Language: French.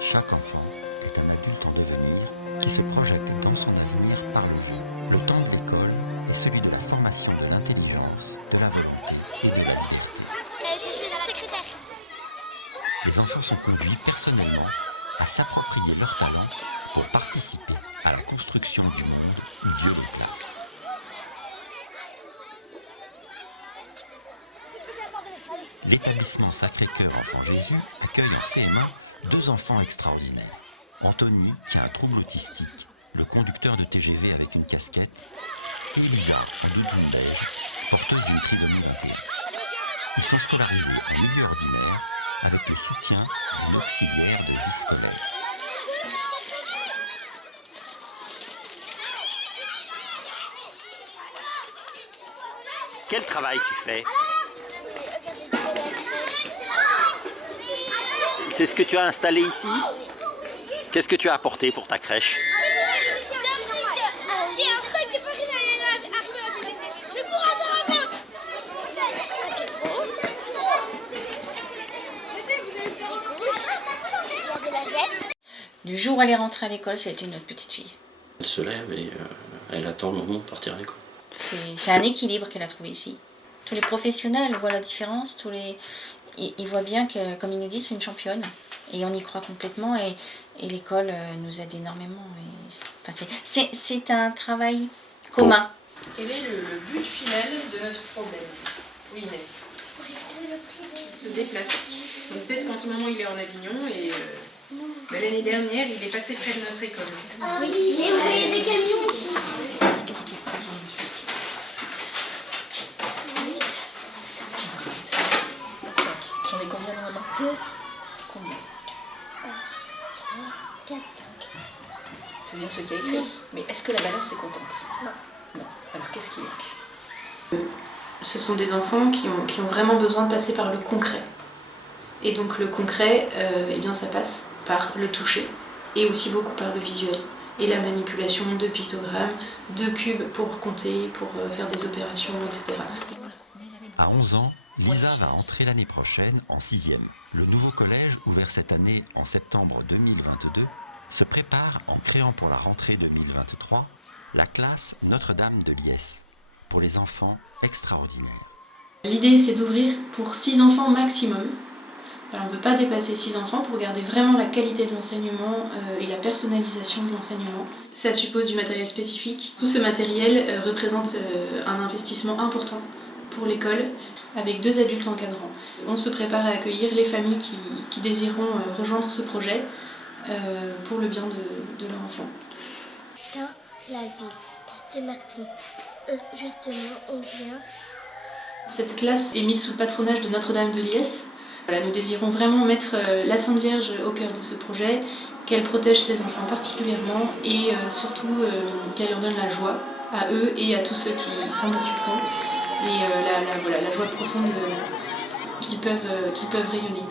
Chaque enfant est un adulte en devenir qui se projette dans son avenir par le jeu. Le temps de l'école est celui de la formation de l'intelligence, de la volonté et de la liberté. Je suis la secrétaire. Les enfants sont conduits personnellement à s'approprier leurs talents pour participer à la construction du monde où Dieu les place. L'établissement Sacré-Cœur Enfant Jésus accueille en CM1 2 enfants extraordinaires. Anthony, qui a un trouble autistique, le conducteur de TGV avec une casquette, et Lisa, en double beige, porteuse d'une trisomie 21. Ils sont scolarisés en milieu ordinaire avec le soutien d'un auxiliaire de vie scolaire. Quel travail tu fais? C'est ce que tu as installé ici? Qu'est-ce que tu as apporté pour ta crèche? J'ai un sac de farine à la je cours à sa remonte. Du jour où elle est rentrée à l'école, ça a été notre petite fille. Elle se lève et elle attend le moment de partir à l'école. C'est un équilibre qu'elle a trouvé ici. Tous les professionnels voient la différence, ils voient bien que, comme ils nous disent, c'est une championne. Et on y croit complètement et l'école nous aide énormément. C'est un travail commun. Quel est le but final de notre problème? Oui, Inès. Il se déplace. Donc peut-être qu'en ce moment il est en Avignon et l'année dernière il est passé près de notre école. Ah oui, et vous voyez des camions qui... Qu'est-ce qu'il y a ici? 5. J'en ai combien dans la main? 2, Combien? 4, 5. C'est bien ce qu'il y a écrit. Mais est-ce que la balance est contente? Non. Non. Alors qu'est-ce qui manque? Ce sont des enfants qui ont vraiment besoin de passer par le concret. Et donc le concret, eh bien, ça passe par le toucher et aussi beaucoup par le visuel. Et la manipulation de pictogrammes, de cubes pour compter, pour faire des opérations, etc. À 11 ans, Lisa va entrer l'année prochaine en 6e. Le nouveau collège, ouvert cette année en septembre 2022, se prépare en créant pour la rentrée 2023 la classe Notre-Dame de Liesse pour les enfants extraordinaires. L'idée, c'est d'ouvrir pour 6 enfants maximum. Alors, on ne veut pas dépasser 6 enfants pour garder vraiment la qualité de l'enseignement et la personnalisation de l'enseignement. Ça suppose du matériel spécifique. Tout ce matériel représente un investissement important pour l'école avec 2 adultes encadrants. On se prépare à accueillir les familles qui désireront rejoindre ce projet pour le bien de leur enfant. Dans la ville de Martine, justement, on vient. Cette classe est mise sous le patronage de Notre-Dame de Liesse. Voilà, nous désirons vraiment mettre la Sainte Vierge au cœur de ce projet, qu'elle protège ses enfants particulièrement et surtout qu'elle leur donne la joie à eux et à tous ceux qui s'en occuperont et la joie profonde qu'ils peuvent rayonner.